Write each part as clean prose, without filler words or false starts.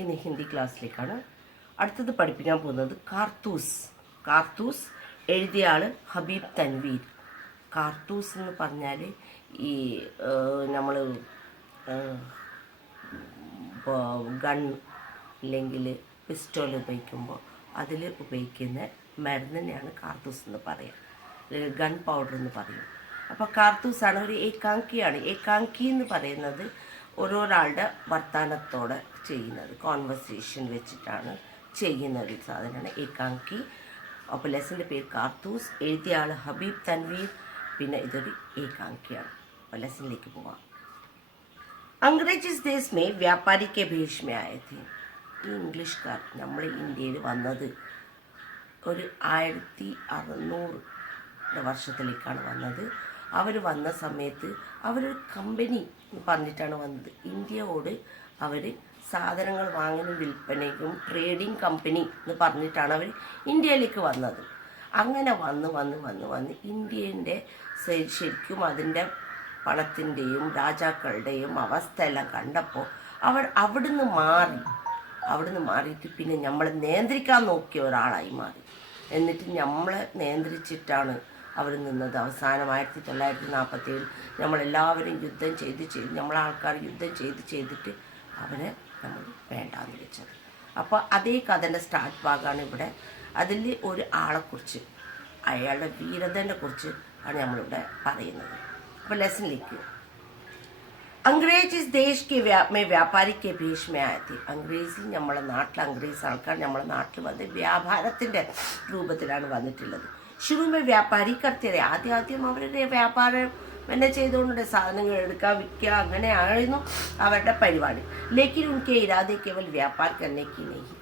ഇന്ന് ഹിന്ദി ക്ലാസ്സിലേക്കാണ്. അടുത്തത് പഠിപ്പിക്കാൻ പോകുന്നത് കാർത്തൂസ്. കാർത്തൂസ് എഴുതിയ ആൾ ഹബീബ് തൻവീർ. കാർത്തൂസ് എന്ന് പറഞ്ഞാൽ ഈ നമ്മൾ ഗൺ അല്ലെങ്കിൽ പിസ്റ്റോൾ ഉപയോഗിക്കുമ്പോൾ അതിൽ ഉപയോഗിക്കുന്ന മരുന്നിനെയാണ് കാർത്തൂസ് എന്ന് പറയുക, അല്ലെങ്കിൽ ഗൺ പൗഡർ എന്ന് പറയും. അപ്പോൾ കാർത്തൂസാണ് ഒരു ഏകാങ്കിയാണ്. ഏകാങ്കി എന്ന് പറയുന്നത് ഓരോരാളുടെ വർത്തമാനത്തോടെ ചെയ്യുന്നത്, കോൺവെർസേഷൻ വെച്ചിട്ടാണ് ചെയ്യുന്ന ഒരു സാധനമാണ് ഏകാങ്കി. അപ്പോൾ ലെസൻ്റെ പേര് കാർത്തൂസ്, എഴുതിയ ആൾ ഹബീബ് തൻവീർ, പിന്നെ ഇതൊരു ഏകാങ്കിയാണ്. അപ്പോൾ ലെസനിലേക്ക് പോവാം. अंग्रेज इस देश में व्यापारी के भेष में आए थे. ഈ ഇംഗ്ലീഷുകാർ നമ്മൾ ഇന്ത്യയിൽ വന്നത് ഒരു 1600 വർഷത്തിലേക്കാണ് വന്നത്. അവർ വന്ന സമയത്ത് അവരൊരു കമ്പനി പറഞ്ഞിട്ടാണ് വന്നത്. ഇന്ത്യയോട് അവർ സാധനങ്ങൾ വാങ്ങലും വിൽപ്പനയ്ക്കും ട്രേഡിങ് കമ്പനി എന്ന് പറഞ്ഞിട്ടാണ് അവർ ഇന്ത്യയിലേക്ക് വന്നത്. അങ്ങനെ വന്ന് ഇന്ത്യൻ്റെ ശരിക്കും അതിൻ്റെ പണത്തിൻ്റെയും രാജാക്കളുടെയും അവസ്ഥയെല്ലാം കണ്ടപ്പോൾ അവർ അവിടുന്ന് മാറിയിട്ട് പിന്നെ നമ്മളെ നിയന്ത്രിക്കാൻ നോക്കിയ ഒരാളായി മാറി. എന്നിട്ട് നമ്മളെ നിയന്ത്രിച്ചിട്ടാണ് അവർ നിന്നത്. അവസാനം 1947 നമ്മളെല്ലാവരും യുദ്ധം ചെയ്ത് നമ്മളെ ആൾക്കാർ യുദ്ധം ചെയ്തിട്ട് അവരെ നമ്മൾ വേണ്ടാന്ന് വെച്ചത്. അപ്പോൾ അതേ കഥൻ്റെ സ്റ്റാർട്ട് ഭാഗമാണ് ഇവിടെ. അതിൽ ഒരു ആളെക്കുറിച്ച്, അയാളുടെ വീരതനെ കുറിച്ച് ആണ് നമ്മളിവിടെ പറയുന്നത്. അപ്പോൾ ലെസൺ लिखिए. अंग्रेज इस देश के में व्यापारी के भेष में आए थे. അംഗ്രേസി നമ്മളെ നാട്ടിൽ, അംഗ്രേസ് ആൾക്കാർ നമ്മളെ നാട്ടിൽ വന്ന് വ്യാപാരത്തിൻ്റെ രൂപത്തിലാണ് വന്നിട്ടുള്ളത്. ശുരുമേ വ്യാപാരി കർത്തിയതെ, ആദ്യം അവരുടെ വ്യാപാരം തന്നെ ചെയ്തുകൊണ്ട് സാധനങ്ങൾ എടുക്കുക, വിൽക്കുക, അങ്ങനെ ആയിരുന്നു അവരുടെ പരിപാടി. ലേക്കിൻ ഉൻകെ ഇരാദെ കേവൽ വ്യാപാർ കന്നേക്ക് നഹി തി.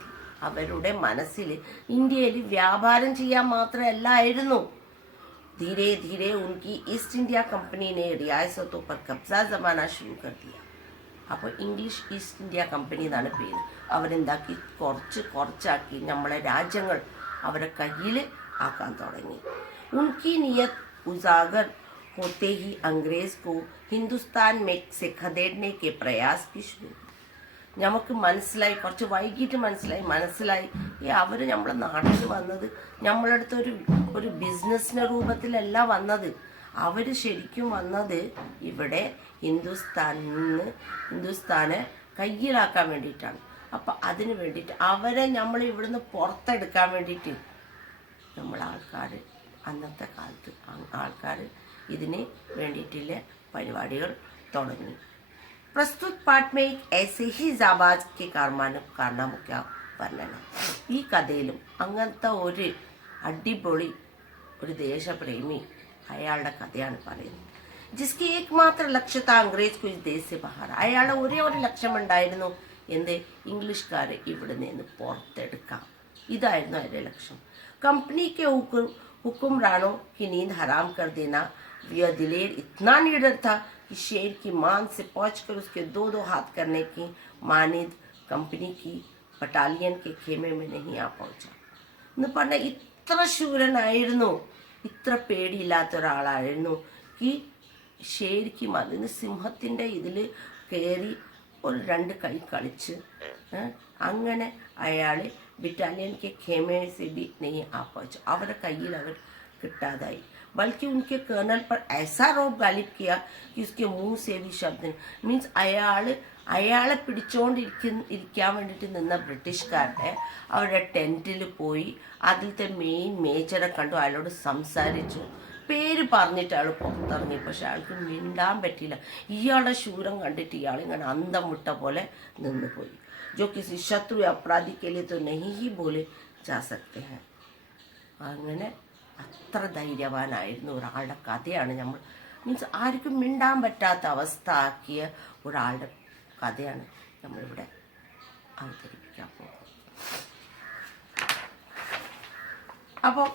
അവരുടെ മനസ്സിൽ ഇന്ത്യയിൽ വ്യാപാരം ചെയ്യാൻ മാത്രമല്ലായിരുന്നു. धीरे धीरे उनकी ईस्ट इंडिया कंपनी ने रियासतों पर कब्जा जमाना शुरू कर दिया. അപ്പോൾ ഇംഗ്ലീഷ് ഈസ്റ്റ് ഇന്ത്യ കമ്പനി എന്നാണ് പേര്. അവരെന്താക്കി കുറച്ചാക്കി നമ്മളെ രാജ്യങ്ങൾ അവരെ കയ്യിൽ ആക്കാൻ തുടങ്ങി. ഉൻകി നിയത് ഉജാഗർ होते ही अंग्रेज को हिंदुस्तान में से खदेड़ने के प्रयास भी शुरू. നമുക്ക് മനസ്സിലായി, കുറച്ച് വൈകിട്ട് മനസ്സിലായി അവർ നമ്മളെ നാട്ടിൽ വന്നത് നമ്മളടുത്ത് ഒരു ബിസിനസ്സിൻ്റെ രൂപത്തിലല്ല വന്നത്. അവർ ശരിക്കും വന്നത് ഇവിടെ ഹിന്ദുസ്ഥാനെ കയ്യിലാക്കാൻ വേണ്ടിയിട്ടാണ്. അപ്പം അതിന് വേണ്ടിയിട്ട് അവരെ നമ്മൾ ഇവിടുന്ന് പുറത്തെടുക്കാൻ വേണ്ടിയിട്ട് അന്നത്തെ കാലത്ത് ആൾക്കാർ ഇതിന് വേണ്ടിയിട്ടുള്ള പരിപാടികൾ തുടങ്ങി. प्रस्तुत पाठ में एक ऐसे ही जाबाज के कारनामों का वर्णन है. ഈ കഥയിലും അങ്ങനത്തെ ഒരു അടിപൊളി ഒരു ദേശപ്രേമി അയാളുടെ കഥയാണ് പറയുന്നത്. ജിസ്കി ഏകമാത്ര ലക്ഷ്യത അംഗ്രേസ് കോ ഇസ് ദേശ് സെ ബഹാർ. അയാളുടെ ഒരേ ഒരു ലക്ഷ്യമുണ്ടായിരുന്നു, എന്ത്? ഇംഗ്ലീഷുകാരെ ഇവിടെ നിന്ന് പുറത്തെടുക്കാം. ഇതായിരുന്നു അയാളുടെ ലക്ഷ്യം. कंपनी के हुक्मरानों की नींद हराम कर देना. यह दिलेर इतना निडर था कि शेर की मान से पहुंचकर उसके दो हाथ करने की मानिद कंपनी की बटालियन के खेमे में नहीं आ पहुंचा. എന്ന് പറഞ്ഞാൽ ഇത്ര ശൂരനായിരുന്നു, ഇത്ര പേടിയില്ലാത്ത ഒരാളായിരുന്നു. ഈ ഷേരിക്ക് അതിന് സിംഹത്തിൻ്റെ ഇതിൽ കയറി ഒരു 2 കൈ കളിച്ച് അങ്ങനെ അയാൾ ബറ്റാലിയൻ खेमे से भी नहीं आ पहुंचा. അവരുടെ കയ്യിൽ അവർ കിട്ടാതായി. बल्कि उनके कर्नल पर ऐसा रोब गालिब किया कि उसके मुंह से भी शब्द മീൻസ് അയാളെ പിടിച്ചുകൊണ്ടിരിക്കാൻ വേണ്ടിയിട്ട് നിന്ന ബ്രിട്ടീഷുകാരുടെ അവരുടെ ടെൻറ്റിൽ പോയി അതിലത്തെ മെയിൻ മേജറെ കണ്ടു, അയാളോട് സംസാരിച്ചു. പേര് പറഞ്ഞിട്ട് അയാൾ പുറത്തിറങ്ങി. പക്ഷെ അയാൾക്ക് മിണ്ടാൻ പറ്റിയില്ല. ഇയാളുടെ ശൂരം കണ്ടിട്ട് ഇയാളിങ്ങനെ അന്തം വിട്ട പോലെ നിന്നുപോയി. जो किसी शत्रु या अपराधी के लिए तो नहीं ही बोले जा सकते हैं. അങ്ങനെ അത്ര ധൈര്യവാനായിരുന്ന ഒരാളുടെ കഥയാണ് നമ്മൾ, മീൻസ് ആർക്കും മിണ്ടാൻ പറ്റാത്ത അവസ്ഥ ആക്കിയ ഒരാളുടെ കഥയാണ് നമ്മളിവിടെ അവതരിപ്പിക്കാൻ പോകുന്നത്. അപ്പോൾ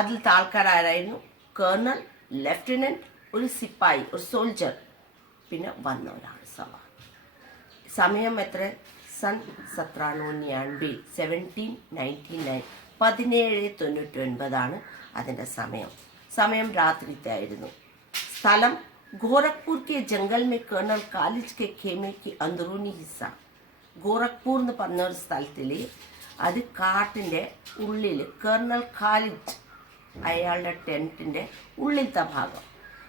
അതിലത്തെ ആൾക്കാരായിരുന്നു കേണൽ, ലെഫ്റ്റനൻറ്റ്, ഒരു സിപ്പായി, ഒരു സോൾജർ, പിന്നെ വന്ന ഒരാൾ സവാർ. സമയം എത്ര? സൺ 1799, 1799 അതിൻ്റെ സമയം രാത്രിത്തെ ആയിരുന്നു. സ്ഥലം गोरखपुर के जंगल में कर्नल कालिज के खेमे की अंदरूनी हिस्सा. ഗോരഖ്പൂർ എന്ന് പറഞ്ഞൊരു സ്ഥലത്തിൽ അത് കാട്ടിൻ്റെ ഉള്ളിൽ കേർണൽ ഖാലിദ് അയാളുടെ ടെൻറ്റിൻ്റെ ഉള്ളിലത്തെ ഭാഗം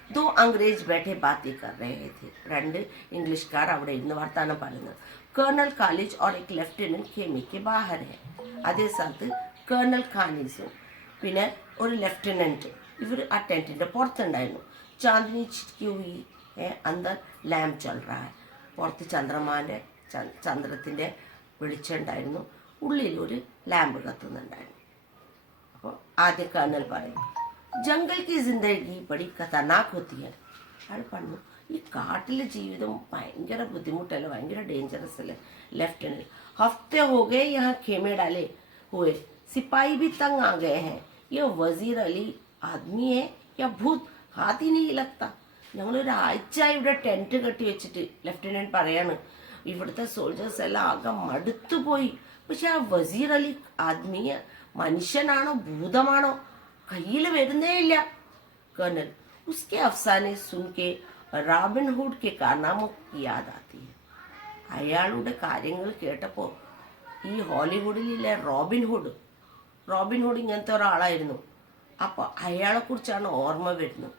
ദോ അംഗ്രേജ് ബേഠെ ബാത്തി കർ രഹേ थे രണ്ട് ഇംഗ്ലീഷുകാർ അവിടെ ഇരുന്ന് വർത്താനം പറയുന്നത് കേർണൽ ഖാലിദ് और एक लेफ्टिनेंट खेमे के बाहर है അതേ സ്ഥലത്ത് കേർണൽ ഖാലിസും പിന്നെ ഒരു ലെഫ്റ്റനൻറ്റ് ഇവർ ആ ടെൻറ്റിൻ്റെ പുറത്തുണ്ടായിരുന്നു ചാന്ദിനി ചിറ്റ്കി ഹുയി അന്തർ ലാമ്പ് ചൽ റാ ഹൈ പുറത്ത് ചന്ദ്രത്തിൻ്റെ വെളിച്ചം ഉണ്ടായിരുന്നു ഉള്ളിൽ ഒരു ലാമ്പ് കത്തുന്നുണ്ടായിരുന്നു അപ്പോൾ ആദ്യം കേർണൽ പറയും ജംഗൽ की जिंदगी बड़ी खतरनाक होती है അയാൾ പറഞ്ഞു ഈ കാട്ടിലെ ജീവിതം ഭയങ്കര ബുദ്ധിമുട്ടല്ലേ ഭയങ്കര ഡേഞ്ചറസ് അല്ലേ लेफ्टिनेंट हफ्ते हो गए यहाँ खेमे डाले हुए सिपाही भी तंग आ गए हैं ये वजीर अली आदमी है या भूत हाथ ही नहीं लगता ഞങ്ങളൊരാഴ്ച ഇവിടെ ടെൻറ്റ് കെട്ടി വെച്ചിട്ട് ലെഫ്റ്റനൻറ്റ് പറയാണ് ഇവിടുത്തെ സോൾജേഴ്സ് എല്ലാം ആകെ മടുത്തുപോയി പക്ഷെ ആ വസീർ അലി ആദ്മി മനുഷ്യനാണോ ഭൂതമാണോ കയ്യിൽ വരുന്നേ ഇല്ല कर्नल उसके अफसाने सुन के റോബിൻ ഹുഡ് के कारनामों की याद आती है അയാളുടെ കാര്യങ്ങൾ കേട്ടപ്പോൾ ഈ ഹോളിവുഡിലെ റോബിൻ ഹുഡ് ഇങ്ങനത്തെ ഒരാളായിരുന്നു അപ്പോൾ അയാളെക്കുറിച്ചാണ് ഓർമ്മ വരുന്നത്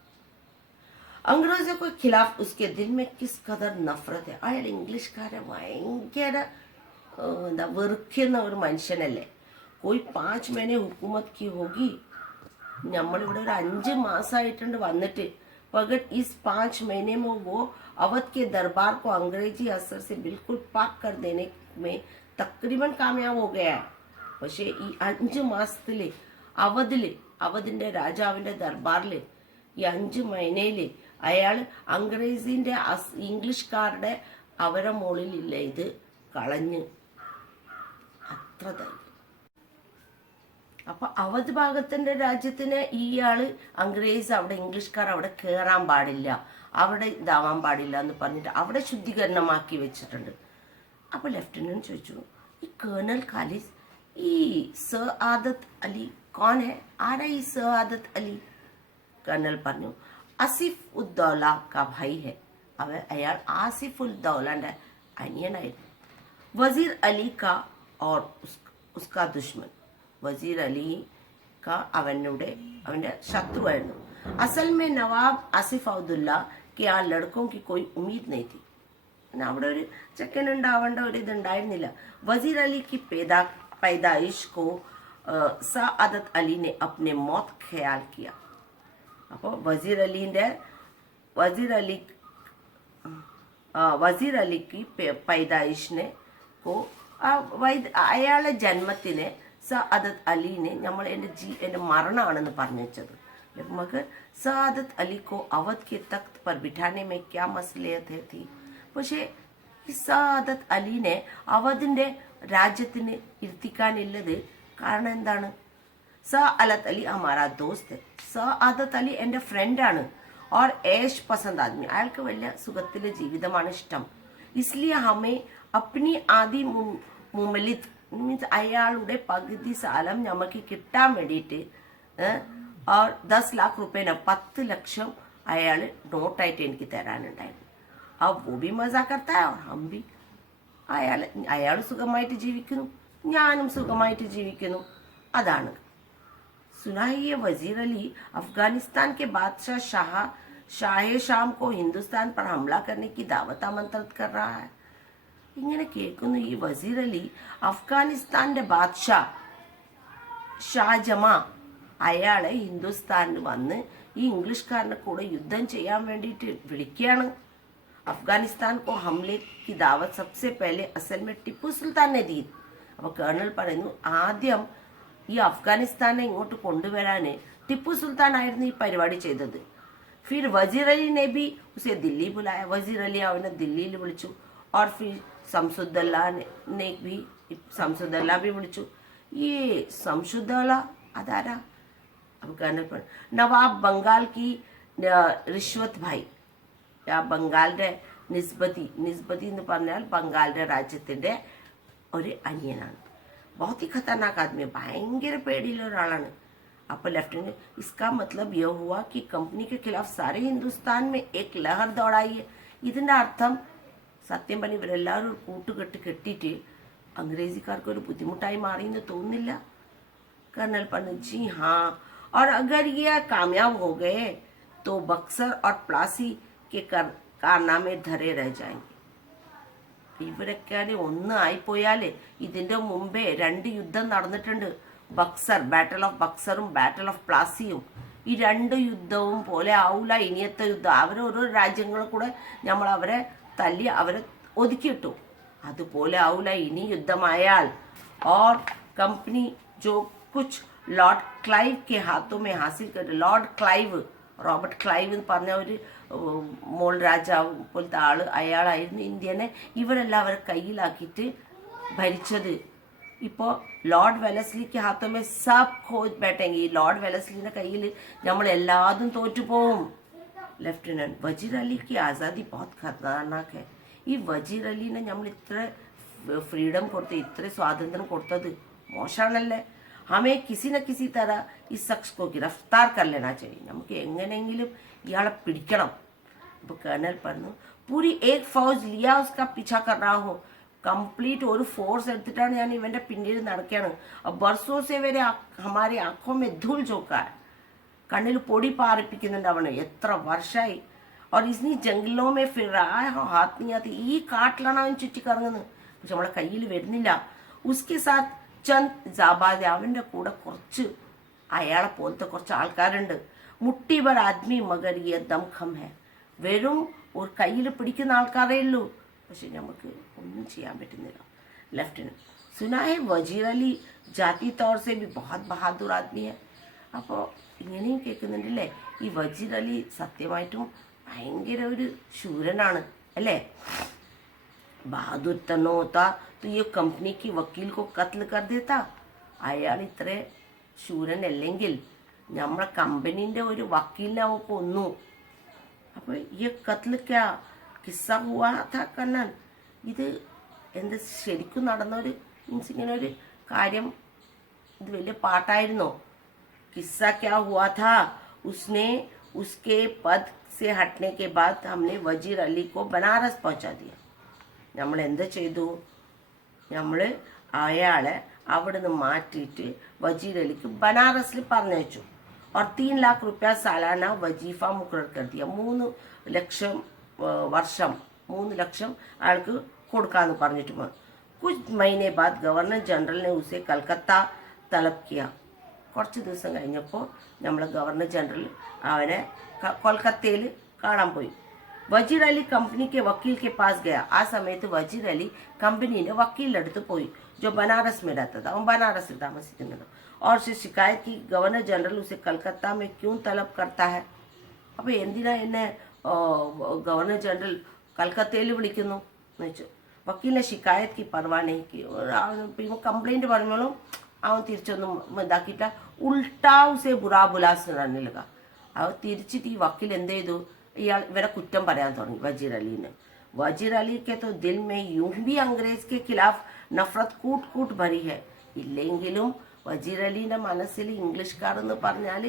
अंग्रेजों के खिलाफ उसके दिल में किस कदर नफरत है അയാൾ ഇംഗ്ലീഷുകാരെ ഭയങ്കര എന്താ വെറുക്കുന്ന ഒരു മനുഷ്യനല്ലേ कोई 5 महीने हुकूमत की होगी നമ്മളിവിടെ ഒരു 5 മാസമായിട്ടുണ്ട് വന്നിട്ട് मगर इस 5 महीने में वो अवध के दरबार को अंग्रेजी असर से बिल्कुल पाक कर देने में तकरीबन कामयाब हो गया है പക്ഷേ ഈ 5 മാസത്തില് അവധിന്റെ രാജാവിന്റെ ദർബാറിൽ ഈ 5 മൈനയില് അയാൾ അംഗ്രേസിന്റെ ഇംഗ്ലീഷുകാരുടെ അവരെ മുകളിലില്ല ഇത് കളഞ്ഞ് അത്ര ധൈര്യം അപ്പൊ അവധ് ഭാഗത്തിന്റെ രാജ്യത്തിന് ഇയാള് അംഗ്രേസ് അവിടെ ഇംഗ്ലീഷുകാർ അവിടെ കയറാൻ പാടില്ല അവിടെ ഇതാവാൻ പാടില്ല എന്ന് പറഞ്ഞിട്ട് അവിടെ ശുദ്ധീകരണമാക്കി വെച്ചിട്ടുണ്ട് അപ്പൊ ലെഫ്റ്റനന്റ് ചോദിച്ചു ഈ കേർണൽ ഖാലിദ് ഈ സർ ആദത്ത് അലി കോൺ ഹെ ആരാ ഈ സർ ആദത്ത് അലി कर्नल പറഞ്ഞു ആസിഫ് ഉദ്ദൗല കാ ഭായി ഹെ അയാൾ ആസിഫ് ഉദ്ദൗലന്റെ അനിയനായിരുന്നു വസീർ അലി കാ और उसका दुश्मन വസീർ അലി കാ അവന്റെ ശത്രുവായിരുന്നു അസൽ में नवाब आसिफ अब्दुल्ला के ആ लड़कों की कोई उम्मीद नहीं थी അവിടെ ഒരു ചെക്കൻ ഉണ്ടാവേണ്ട ഒരു ഇതുണ്ടായിരുന്നില്ല വസീർ അലി की पैदाइश को സഅദത്ത് അലി ने अपने मौत ख्याल किया അപ്പോൾ വസീർ അലിക്ക് പൈദായിഷിനെ അയാളുടെ ജന്മത്തിനെ സഅദത്ത് അലീനെ നമ്മൾ എൻ്റെ മരണമാണെന്ന് പറഞ്ഞു വെച്ചത് മगर സഅദത്ത് അലി को अवध के तख्त पर बिठाने में क्या मसलियत थी പക്ഷേ ഈ സഅദത്ത് അലീനെ അവധിന്റെ രാജ്യത്തിന് ഇരുത്തിക്കാനുള്ളത് കാരണം എന്താണ് സഅദത്ത് അലി हमारा दोस्त है സഅദത്ത് അലി എൻ്റെ ഫ്രണ്ടാണ് और ऐश पसंद आदमी അയാൾക്ക് വലിയ സുഖത്തിലെ ജീവിതമാണ് ഇഷ്ടം इसलिए हमें अपनी आदि मुमलित മീൻസ് അയാളുടെ പകുതി സാലം നമുക്ക് കിട്ടാൻ വേണ്ടിയിട്ട് और 10 लाख रुपए 10 ലക്ഷം അയാൾ നോട്ടായിട്ട് എനിക്ക് തരാനുണ്ടായിരുന്നു अब वो भी मजा करता है और हम भी അയാൾ സുഖമായിട്ട് ജീവിക്കുന്നു ഞാനും സുഖമായിട്ട് ജീവിക്കുന്നു അതാണ് सुना है ये वजीर अली अफगानिस्तान के बादशाह शाह शाम को हिंदुस्तान पर हमला करने की दावत आमंत्रित कर रहा है ഇങ്ങനെ കേൾക്കുന്നു ഈ വസീർ അലി അഫ്ഗാനിസ്ഥാന്റെ ബാദ്ഷാ ഷാജമാ അയാളെ ഹിന്ദുസ്ഥാനിൽ വന്ന് ഈ ഇംഗ്ലീഷുകാരനെ കൂടെ യുദ്ധം ചെയ്യാൻ വേണ്ടിയിട്ട് വിളിക്കുകയാണ് അഫ്ഗാനിസ്ഥാൻ को हमले की दावत सबसे पहले असल में टिപ്പു സുൽത്താൻ ने दी അപ്പോൾ കേർണൽ പറയുന്നു ആദ്യം ഈ അഫ്ഗാനിസ്ഥാനെ ഇങ്ങോട്ട് കൊണ്ടുവരാൻ ടിപ്പു സുൽത്താൻ ആയിരുന്നു ഈ പരിപാടി ചെയ്തത് फिर वजीर अली ने भी उसे दिल्ली बुलाया वजीर अली അവനെ ദില്ലിയിൽ വിളിച്ചു और फिर शमसुद्दौला भी വിളിച്ചു ഈ शमसुद्दौല അതാരാ അഫ്ഗാനിൽ നവാബ് ബംഗാൾ की റിഷ്വത് ഭായ് ബംഗാളിന്റെ നിസ്ബതി എന്ന് പറഞ്ഞാൽ ബംഗാളിന്റെ രാജ്യത്തിന്റെ ഒരു അനിയനാണ് बहुत ही खतरनाक आदमी ഭയങ്കര പേടിയുള്ള ഒരാളാണ് അപ്പോൾ लेफ्टिनेंट इसका मतलब यह हुआ कि कंपनी के खिलाफ सारे हिंदुस्तान में एक लहर दौड़ाई है ഇതിന്റെ അർത്ഥം സത്യം പറഞ്ഞ് ഇവരെല്ലാവരും ഒരു കൂട്ടുകെട്ട് കെട്ടിയിട്ട് अंग्रेजीക്കാർക്ക് ഒരു ബുദ്ധിമുട്ടായി മാറിയെന്ന് തോന്നുന്നില്ല. कर्नल पंडित जी हाँ, और अगर ये कामयाब हो गए तो बक्सर और प्लासी के कारनामे धरे रह जाएंगे. ഇവരൊക്കെ ഒന്ന് ആയിപ്പോയാലേ, ഇതിന്റെ മുമ്പേ 2 യുദ്ധം നടന്നിട്ടുണ്ട്. ബക്സർ, ബാറ്റിൽ ഓഫ് ബക്സറും ബാറ്റിൽ ഓഫ് പ്ലാസിയും. ഈ 2 യുദ്ധവും പോലെ ആവൂല ഇനിയത്തെ യുദ്ധം. ഓരോ രാജ്യങ്ങളും കൂടെ നമ്മൾ അവരെ തല്ലി അവരെ ഒതുക്കിയിട്ടു. അതുപോലെ ആവൂല ഇനി യുദ്ധമായാൽ. और कंपनी जो कुछ लॉर्ड क्लाइव के हाथों में हासिल कर, लॉर्ഡ് ക്ലൈവ്, റോബർട്ട് ക്ലൈവ് എന്ന് പറഞ്ഞ ഒരു മോൾ രാജാവ് പോലത്തെ ആള്, അയാളായിരുന്നു ഇന്ത്യനെ ഇവരെല്ലാം അവരെ കയ്യിലാക്കിയിട്ട് ഭരിച്ചത്. ഇപ്പോൾ ലോർഡ് വെലസ്ലിക്ക് ഹാത്തോമേ സബ് ഖോജ് ബേട്ടെങ്കിൽ, ഈ ലോർഡ് വെലസ്ലിന്റെ കയ്യിൽ നമ്മൾ എല്ലാതും തോറ്റുപോകും. ലെഫ്റ്റനന്റ് വജീർ അലിക്ക് ആസാദി ബഹുത് ഖതർനാക് ഹെ. ഈ വജീർ അലിനെ നമ്മൾ ഇത്ര ഫ്രീഡം കൊടുത്ത്, ഇത്ര സ്വാതന്ത്ര്യം കൊടുത്തത് മോശമാണല്ലേ. हमें किसी न किसी तरह इस शख्स को गिरफ्तार कर लेना चाहिए. നമുക്ക് എങ്ങനെയെങ്കിലും ഇയാളെ പിടിക്കണം. അപ്പോൾ कर्नल പറഞ്ഞു, पूरी एक फौज लिया उसका पीछा कर रहा हूँ. കംപ്ലീറ്റ് ഒരു ഫോഴ്സ് എടുത്തിട്ടാണ് ഞാൻ ഇവന്റെ പിന്നിൽ നടക്കുകയാണ്. ബർസോ സെ വരെ ഹമാരെ ആഖോ മേ ധൂൽ ചോക്കാൻ, കണ്ണിൽ പൊടി പാറിപ്പിക്കുന്നുണ്ട് അവന്. എത്ര വർഷമായി. और इसने जंगलों में फिर रहा है, हाथ नहीं आती. ഈ കാട്ടിലാണ് അവൻ ചുറ്റിക്കറങ്ങുന്നത്. പക്ഷെ നമ്മളെ കയ്യിൽ വരുന്നില്ല. उसके साथ ചന്ദ് ജാബാദ്, അവന്റെ കൂടെ കുറച്ച് അയാളെ പോലത്തെ കുറച്ച് ആൾക്കാരുണ്ട്. മുട്ടി ഭർ ആദ്മി മഗർ യെ ദംഖം ഹെ. വെറും ഒരു കയ്യിൽ പിടിക്കുന്ന ആൾക്കാരേ ഉള്ളൂ. പക്ഷെ നമുക്ക് ഒന്നും ചെയ്യാൻ പറ്റുന്നില്ല. ലെഫ്റ്റനന്റ് സുനാ ഹെ വജീർ അലി ജാതി തौर से भी बहुत बहादुर आदमी है. അപ്പോൾ ഇങ്ങനെയും കേൾക്കുന്നുണ്ടല്ലേ. ഈ വജീർ അലി സത്യമായിട്ടും ഭയങ്കര ഒരു ശൂരനാണ് അല്ലേ. बहादुर तनो होता तो ये कंपनी की वकील को कत्ल कर देता. അയാൾ ഇത്ര ശൂരനല്ലെങ്കിൽ നമ്മളെ കമ്പനീൻ്റെ ഒരു വക്കീലിനെ അവ കൊന്നു. അപ്പോൾ ഈ കത്ല് ക്യാ കിസ്സ ഹുവാ താ കണ്ണൻ. ഇത് എന്ത് ശരിക്കും നടന്ന ഒരു മീൻസ് ഇങ്ങനെ ഒരു കാര്യം, ഇത് വലിയ പാട്ടായിരുന്നോ? കിസ്സ ക്യാ ഹുവാ താ, उसने उसके पद से हटने के बाद हमने वजीर अली को बनारस पहुंचा दिया. നമ്മൾ എന്താ ചെയ്തു? നമ്മൾ അയാളെ അവിടെ നിന്ന് മാറ്റിയിട്ട് വജീർ അലിക്ക് ബനാറസിൽ പറഞ്ഞയച്ചു. और 3 लाख रुपया सालाना वजीफा मुकर्रर कर दिया. 3 ലക്ഷം വർഷം 3 ലക്ഷം ആൾക്ക് കൊടുക്കാന്ന് പറഞ്ഞിട്ട്. कुछ महीने बाद गवर्नर जनरल ने उसे कलकत्ता तलब किया. കുറച്ച് ദിവസം കഴിഞ്ഞപ്പോൾ നമ്മളെ ഗവർണർ ജനറൽ അവനെ കൊൽക്കത്തയിൽ കാണാൻ പോയി. വജീർ അലി कंपनी के वकील के पास गया. ആ സമയത്ത് വജീർ അലി കമ്പനീൻ്റെ വക്കീലിൻ്റെ അടുത്ത് പോയി. जो बनारस में रहता था, അവൻ ബനാറസിൽ താമസിക്കുന്നുണ്ട്. और से शिकायत की गवर्नर जनरल उसे कलकत्ता में क्यों तलब करता है. അപ്പോൾ എന്തിനാ എന്നെ ഗവർണർ ജനറൽ കൽക്കത്തയിൽ വിളിക്കുന്നു എന്ന് വെച്ചു. വക്കീലിനെ ഷിക്കായത്ത് की परवाह नहीं की. ഇവൻ കംപ്ലൈൻറ്റ് പറഞ്ഞോളും അവൻ തിരിച്ചൊന്നും ഇതാക്കിയിട്ട. ഉൾട്ടാ ഉസെ ബുറാ ബുലാസ് റണ്ണിലുക. അവ തിരിച്ചിട്ട് ഈ വക്കീൽ എന്ത് ചെയ്തു? इवरे कुറ്റം പറയാൻ തുടങ്ങി वजीर अली ने. वजीर अली के तो दिल में यूं भी अंग्रेज के खिलाफ नफरत कूट कूट भरी है. ഇല്ലെങ്കിലും വജീർ അലിന്റെ മനസ്സിൽ ഇംഗ്ലീഷ്കാരെന്ന് പറഞ്ഞാൽ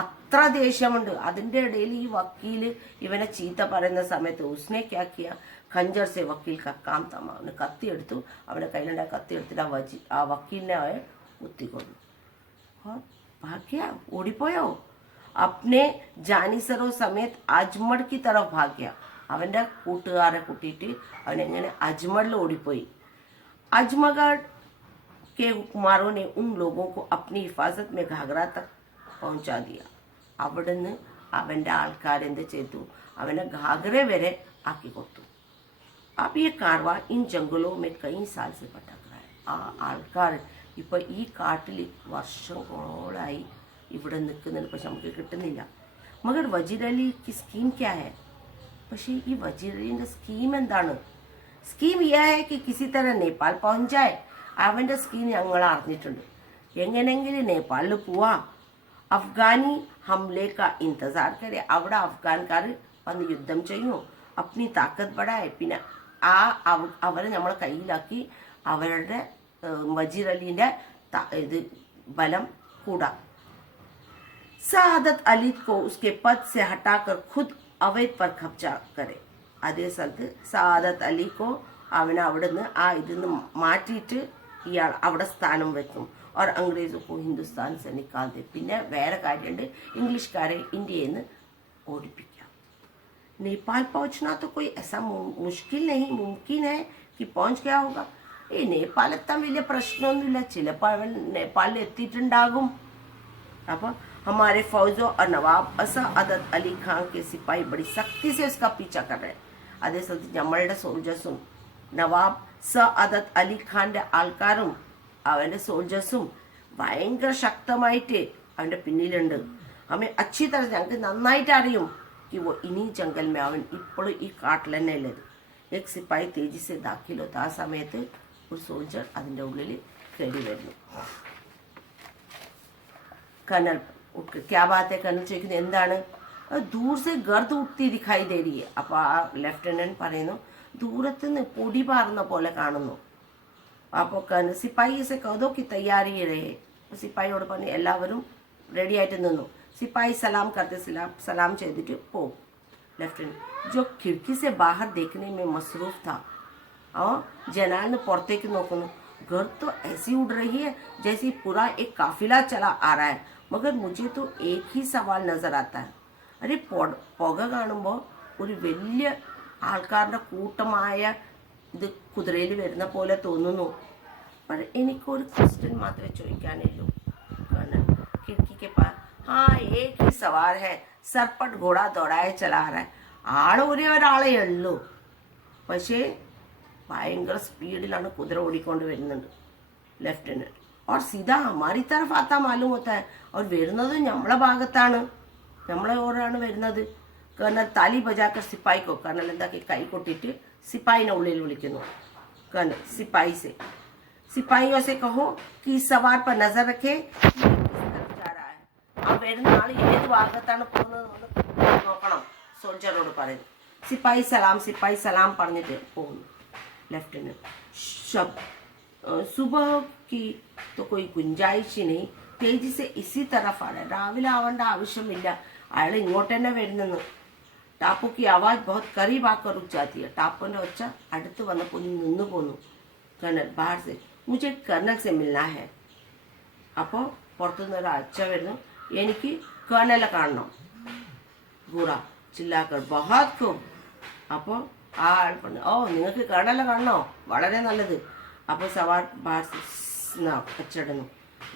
അത്ര ദേഷ്യമുണ്ട്. അതിൻ്റെ ഇടയിൽ ഈ വക്കീൽ ഇവനെ ചീത്ത പറയുന്ന സമയത്ത് ഉസ്നെ ക്യാ കിയ, ഖഞ്ചർ സെ വക്കീൽ കാ കാം തമാ. അവന് കത്തി എടുത്തു. അവൻ്റെ കയ്യിലുണ്ടായ കത്തി എടുത്തിട്ട് ആ വക്കീലിനെ അവൻ കുത്തിക്കൊണ്ടു. ഭാഗ്യ ഓടിപ്പോയോ. अपने ജാനിസറോ സമേത് അജ്മഡ് की तरफ भाग गया. അവൻ്റെ കൂട്ടുകാരെ കൂട്ടിയിട്ട് അവനെങ്ങനെ അജ്മഡിൽ ഓടിപ്പോയി. अजमगढ़ के हुक्मरानों ने उन लोगों को अपनी हिफाजत में घाघरा तक पहुंचा दिया. അവിടുന്ന് അവൻ്റെ ആൾക്കാരെന്ത് ചെയ്തു? അവനെ घाघरे വരെ ആക്കി കൊടുത്തു. अब ये कारवां इन जंगलों में कई साल से भटक रहा है. ആ ആൾക്കാർ ഇപ്പോൾ ഈ കാട്ടിൽ വർഷങ്ങളോളായി ഇവിടെ നിൽക്കുന്നുണ്ട്. പക്ഷെ നമുക്ക് കിട്ടുന്നില്ല. മഗർ വജീർ അലിക്ക് സ്കീം ക്യാ ഹെ. പക്ഷേ ഈ വജീർ അലിൻ്റെ സ്കീം എന്താണ്? സ്കീം യാ ഹെ कि किसी तरह നേപ്പാൾ പहुंच जाए. അവൻ്റെ സ്കീം ഞങ്ങൾ അറിഞ്ഞിട്ടുണ്ട്. എങ്ങനെയെങ്കിലും നേപ്പാളിൽ പോവാ. അഫ്ഗാനി ഹംലെ കാ ഇന്തസാർ കരെ. അവിടെ അഫ്ഗാൻകാർ വന്ന് യുദ്ധം ചെയ്യും. അപ്നി താക്കത്ത് ബടായ. പിന്നെ അവരെ നമ്മളെ കയ്യിലാക്കി അവരുടെ വജീർ അലിൻ്റെ ഇത് ബലം കൂടാം. सादत अली को उसके पद से हटाकर खुद अवैध पर कब्जा करे. അതേ സ്ഥലത്ത് സാദത്ത് അലിക്കോ അവനെ അവിടുന്ന് ആ ഇതിന്ന് മാറ്റിയിട്ട് ഇയാൾ അവിടെ സ്ഥാനം വെക്കും. और अंग्रेजों को हिंदुस्तान से निकाल दे. പിന്നെ വേറെ കാര്യമുണ്ട്, ഇംഗ്ലീഷുകാരെ ഇന്ത്യയിൽ നിന്ന് ഓടിപ്പിക്കാം. नेपाल पहुंचना तो कोई ऐसा मुश्किल नहीं, मुमकिन है कि पहुंच गया होगा. ഈ നേപ്പാൾ എത്താൻ വലിയ പ്രശ്നമൊന്നുമില്ല, ചിലപ്പോൾ അവൻ നേപ്പാളിൽ എത്തിയിട്ടുണ്ടാകും. അപ്പോൾ हमारे फौजों और नवाब सादत अली खान के सिपाही बड़ी सख्ती से उसका पीछा कर रहे हैं. അതേ സ്ഥലത്ത് നമ്മളുടെ സോൾജേഴ്സും നവാബ് സാദത്ത് അലി ഖാന്റെ ആൾക്കാരും അവന്റെ സോൾജേഴ്സും ഭയങ്കര ശക്തമായിട്ട് അവന്റെ പിന്നിലുണ്ട്. അവൻ അച്ചി തരം ഞങ്ങൾക്ക് നന്നായിട്ട് അറിയും ഇവ ഇനി ജംഗൽ മേ അവൻ ഇപ്പോഴും ഈ കാട്ടിൽ തന്നെ ഉള്ളത്. എക് സിപ്പായി തേജി സെ ദാഖിലൊത്ത ആ സമയത്ത് ഒരു സോൾജർ അതിൻ്റെ ഉള്ളിൽ കയറി വരുന്നു. कर्नल क्या बात है? कर्नल ചോദിക്കുന്നത് എന്താണ്? ദൂർ സെ ഗർദ് ഉട്ടി ദിഖായി ദേ രഹി ഹൈ. അപ്പോൾ ആ ലെഫ്റ്റനന്റ് പറയുന്നു ദൂരത്ത് നിന്ന് പൊടി പാറുന്ന പോലെ കാണുന്നു. അപ്പോൾ कर्नल സിപ്പായി സെ കഹോ കി തയ്യാറി രഹേ. സിപ്പായിയോട് പറഞ്ഞു എല്ലാവരും റെഡി ആയിട്ട് നിന്നു. സിപ്പായി സലാം കർത്തെ സലാം ചെയ്തിട്ട് പോകും. ലെഫ്റ്റനന്റ് जो खिड़की से बाहर देखने में मसरूफ था और जनाल പുറത്തേക്ക് നോക്കുന്നു. घर तो ऐसी उड़ रही है जैसे पूरा एक काफिला चला आ रहा है, मगर मुझे तो एक ही सवाल नजर आता है. अरे പുക കാണുമ്പോൾ ഒരു വലിയ ആൾക്കാരുടെ കൂട്ടമായ ഇത് കുതിരയിൽ വരുന്ന പോലെ തോന്നുന്നു. पर എനിക്കൊരു ക്വസ്റ്റ്യൻ മാത്രമേ ചോദിക്കാനുള്ളൂ. खिड़की के पास हाँ एक ही सवार है, सरपट घोड़ा दौड़ाए चला रहा है. ആള് ഒരാളേ ഉള്ളൂ, പക്ഷേ ഭയങ്കര സ്പീഡിലാണ് കുതിര ഓടിക്കൊണ്ട് വരുന്നുണ്ട് ലെഫ്റ്റനന്റ്. और सीधा हमारी तरफ आता मालूम होता है. और വരുന്നത് നമ്മളെ ഭാഗത്താണ്, നമ്മളെ ഓരാണ് വരുന്നത്. कर्नल ताली बजाकर सिपाही को कर्नल എന്താക്കി കൈ കൊട്ടിട്ട് സിപ്പായിനെ ഉള്ളിൽ വിളിക്കുന്നു. कर्नल सिपाही से सिपाहियों से कहो कि सवार पर नजर रखे जा रहा है. ആ വരുന്ന ആൾ ഏത് ഭാഗത്താണ് പോകുന്നത് നോക്കണം സോൾജറോട് പറയുന്നു. സിപ്പായി സലാം പറഞ്ഞിട്ട് പോകുന്നു. लेफ्टिनेंट शब सुबह की तो कोई गुंजाइश ही नहीं, तेजी से इसी तरफ आ रहा है. രാവിലെ ആവേണ്ട ആവശ്യമില്ല, അയാൾ ഇങ്ങോട്ട് തന്നെ വരുന്നെന്ന്. ടാപ്പു की आवाज बहुत करीब आकर रुक जाती है. ടാപ്പുവിന്റെ ഒച്ച അടുത്ത് വന്നപ്പോൾ നിന്നു പോന്നു. कर्नल बाहर से मुझे कर्नल से मिलना है. അപ്പോൾ പുറത്തുനിന്ന് ഒരു അച്ഛ വരുന്നു, എനിക്ക് കേണലെ കാണണം. ബൂറ ചില്ലാക്കർ ബഹത് खूब. അപ്പോൾ ആ ആൾ പറഞ്ഞു ഓ നിങ്ങൾക്ക് കേണലെ കാണണോ, വളരെ നല്ലത്. അപ്പോൾ സവാർ അച്ചടന്നു.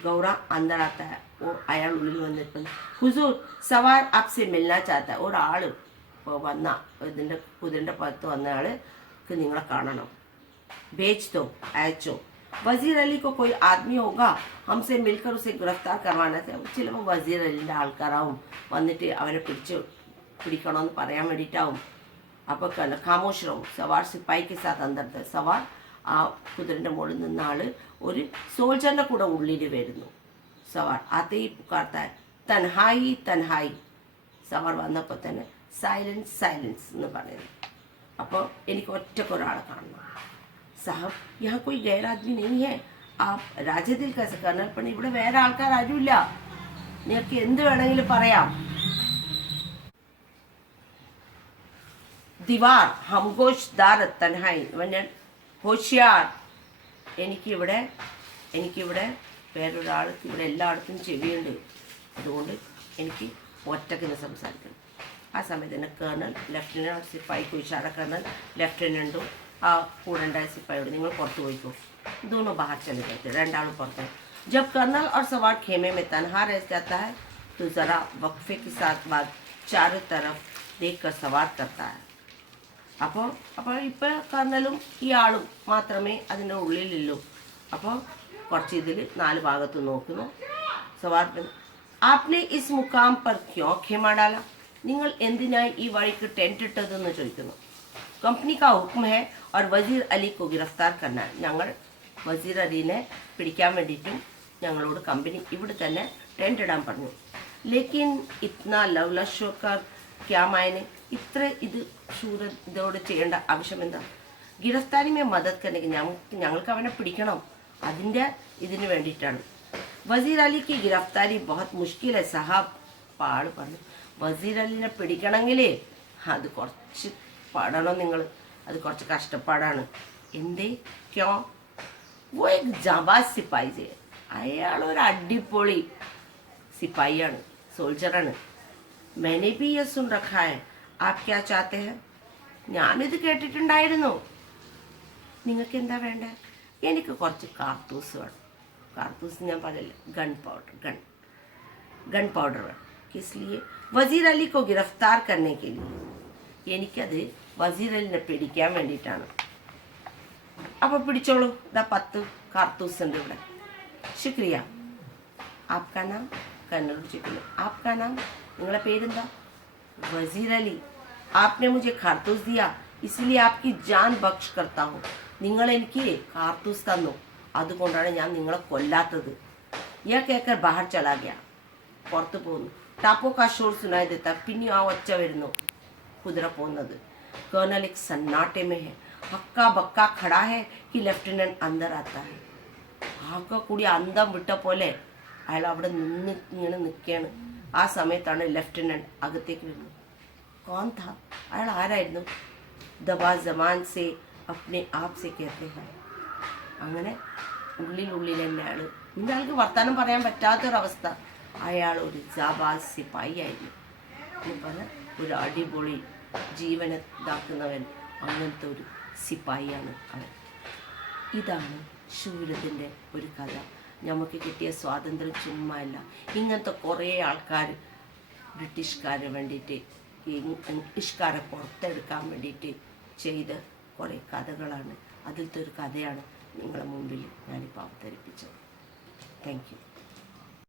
ഗൗറ അന്തരാത്ത അയാൾ ഉള്ളിൽ വന്നിട്ട് ഹുസൂർ സവാർ ആപ്സെ മിൽനാ ചാത്ത. ഒരാള് വന്ന ഇതിൻ്റെ കുതിരൻ്റെ പുറത്ത് വന്ന ആൾക്ക് നിങ്ങളെ കാണണം. भेज അയച്ചോ. വസീർ അലി को कोई आदमी होगा हमसे मिलकर उसे गिरफ्तार करवाना था. ചിലപ്പോൾ വസീർ അലിൻ്റെ ആൾക്കാരാവും വന്നിട്ട് അവനെ പിടിക്കണമെന്ന് പറയാൻ വേണ്ടിയിട്ടാവും. അപ്പോൾ ഖാമോഷ് റഹോ. സവാർ സിപ്പായിക്ക് സാത്ത് അന്തർ. സവാർ ആ കുതിരൻ്റെ മുകളിൽ നിന്ന ആള് ഒരു സോൾജറിൻ്റെ കൂടെ ഉള്ളിൽ വരുന്നു. സവാർ ആത്തേ പുക്കാർത്ത തൻഹായി തൻഹായി. സവാർ വന്നപ്പോൾ തന്നെ സൈലൻസ് സൈലൻസ് എന്ന് പറയുന്നു. അപ്പോൾ എനിക്ക് ഒറ്റക്കൊരാളെ കാണണം. സാഹബ് യഹാ കോയി ഗൈർ ആദ്മി नहीं है, आप രാജദിൽ कैसे कर्नल. पण ഇവിടെ വേറെ ആൾക്കാർ ആരുമില്ല, നിങ്ങൾക്ക് എന്ത് വേണമെങ്കിലും പറയാം. ദിവാർ ഹംഗോഷ്ദാർ തൻഹായി. ഞാൻ ഹോഷിയാർ. എനിക്കിവിടെ വേറൊരാൾക്ക് ഇവിടെ എല്ലായിടത്തും ചെവിയുണ്ട്, അതുകൊണ്ട് എനിക്ക് ഒറ്റക്കിന് സംസാരിക്കണം. ആ സമയത്ത് തന്നെ കേണൽ ലെഫ്റ്റനന്റ് സിപ്പായിക്ക് ഇഷാര कर्नल ലെഫ്റ്റനന്റും ആ കൂടെ ഉണ്ടായ സിപ്പായിയോട് നിങ്ങൾ പുറത്ത് പോയിക്കോ. दोनों बाहर चले गए थे, രണ്ടാളും പുറത്ത്. जब कर्नल और सवार खेमे में तनहा रह जाता है तो जरा वक्फे के साथ बाद चारों तरफ देखकर सवार करता है. അപ്പോൾ ഇപ്പോൾ കർണലും ഈ ആളും മാത്രമേ അതിൻ്റെ ഉള്ളിലുള്ളൂ. അപ്പോൾ കുറച്ച് ഇതിൽ നാല് ഭാഗത്ത് നോക്കുന്നു. സവാർ ആപ്നെ ഇസ് മുക്കാം പർ ക്യോ ഖേമ ഡാല. നിങ്ങൾ എന്തിനായി ഈ വഴിക്ക് ടെൻറ്റ് ഇട്ടതെന്ന് ചോദിക്കുന്നു. കമ്പനി കാ ഹുക്ം ഹെ और വസീർ അലി को गिरफ्तार करना है. ഞങ്ങൾ വസീർ അലീനെ പിടിക്കാൻ വേണ്ടിയിട്ടും ഞങ്ങളോട് കമ്പനി ഇവിടെ തന്നെ ടെൻറ്റ് ഇടാൻ പറഞ്ഞു. ലേക്കിൻ ഇത്നാ ലവ്ലഷോക്കാർ ക്യാ മായനെ. ഇത്ര ഇത് ഇതോട് ചെയ്യേണ്ട ആവശ്യം എന്താ? ഗിരഫ്താരിമേ മദത് കണ്ടെങ്കിൽ ഞങ്ങൾക്ക് അവനെ പിടിക്കണം, അതിൻ്റെ ഇതിന് വേണ്ടിയിട്ടാണ്. വസീർ അലിക്ക് ഗിരഫ്താരി ബഹത് മുഷ്കിൽ ഹെ സാഹബ്. ആള് പറഞ്ഞു വസീർ അലിനെ പിടിക്കണമെങ്കിൽ അത് കുറച്ച് പാടണം നിങ്ങൾ. അത് കുറച്ച് കഷ്ടപ്പാടാണ്. എന്തേ ക്യോ वो एक जाबाज सिपाही है. അയാൾ ഒരു അടിപൊളി സിപ്പായിയാണ്, സോൾജറാണ്. मैंने भी ये सुन रखा है. आप क्या चाहते हैं? ഞാനിത് കേട്ടിട്ടുണ്ടായിരുന്നു. നിങ്ങൾക്ക് എന്താ വേണ്ടേ? എനിക്ക് കുറച്ച് കാർത്തൂസ് വേണം. കാർത്തൂസ് ഞാൻ പറയില്ല, गन पाउडर വേണം. इसलिए वजीर अली को गिरफ्तार करने के लिए. എനിക്കത് വസീർ അലിനെ പിടിക്കാൻ വേണ്ടിയിട്ടാണ്. അപ്പോൾ പിടിച്ചോളൂ, ഇതാ 10 കാർത്തൂസ് ഉണ്ട് ഇവിടെ. ശുക്രിയ. ആപ്കാ നാം? കണ്ണൂർ ചോദിക്കുന്നു. ആപ്കാ നാം? നിങ്ങളെ പേരെന്താ? വസീർ അലി. आपने मुझे कारतूस दिया इसलिए आपकी जान बख्श करता हूँ. നിങ്ങൾ എനിക്ക് കാർത്തൂസ് തന്നു, അതുകൊണ്ടാണ് ഞാൻ നിങ്ങളെ കൊല്ലാത്തത്. യഹ് കേക്കർ ബാഹർ ചലാ ഗയാ. പുറത്തു പോകുന്നു. ടാപ്പോ കാ ഷോർ സുനായി ദേത്താ. പിന്നെ ആ ഒച്ച വരുന്നു, കുതിര പോകുന്നത്. कर्नल एक सन्नाटे में है. हक्का बक्का खड़ा है कि लेफ्टिनेंट अंदर आता है. ആകെ കൂടി അന്തം വിട്ട പോലെ അയാൾ അവിടെ നിന്ന് ഇങ്ങനെ നിൽക്കുകയാണ്. ആ സമയത്താണ് ലെഫ്റ്റനന്റ് അകത്തേക്ക് വരുന്നത്. कौन था? അയാൾ ആരായിരുന്നു? ദബാ ജമാൻ സെ അപ്നെ ആപ് സെ കേത്തെ ഹൈ. അങ്ങനെ ഉള്ളിൽ തന്നെ അയാൾ, പിന്നെ അയാൾക്ക് വർത്തമാനം പറയാൻ പറ്റാത്തൊരവസ്ഥ. അയാൾ ഒരു ജാബാസ് സിപ്പായി ആയിരുന്നു എന്ന് പറഞ്ഞാൽ ഒരു അടിപൊളി ജീവനെ ഇതാക്കുന്നവൻ, അങ്ങനത്തെ ഒരു സിപ്പായിയാണ് അവൻ. ഇതാണ് ശൂരത്തിൻ്റെ ഒരു കഥ. നമുക്ക് കിട്ടിയ സ്വാതന്ത്ര്യം ചുമ്മാ അല്ല. ഇങ്ങനത്തെ കുറേ ആൾക്കാർ ബ്രിട്ടീഷുകാരെ വേണ്ടിയിട്ട്, ഇംഗ്ലീഷുകാരെ പുറത്തെടുക്കാൻ വേണ്ടിയിട്ട് ചെയ്ത കുറേ കഥകളാണ്. അതിലത്തെ ഒരു കഥയാണ് നിങ്ങളുടെ മുമ്പിൽ ഞാനിപ്പോൾ അവതരിപ്പിച്ചത്. Thank you.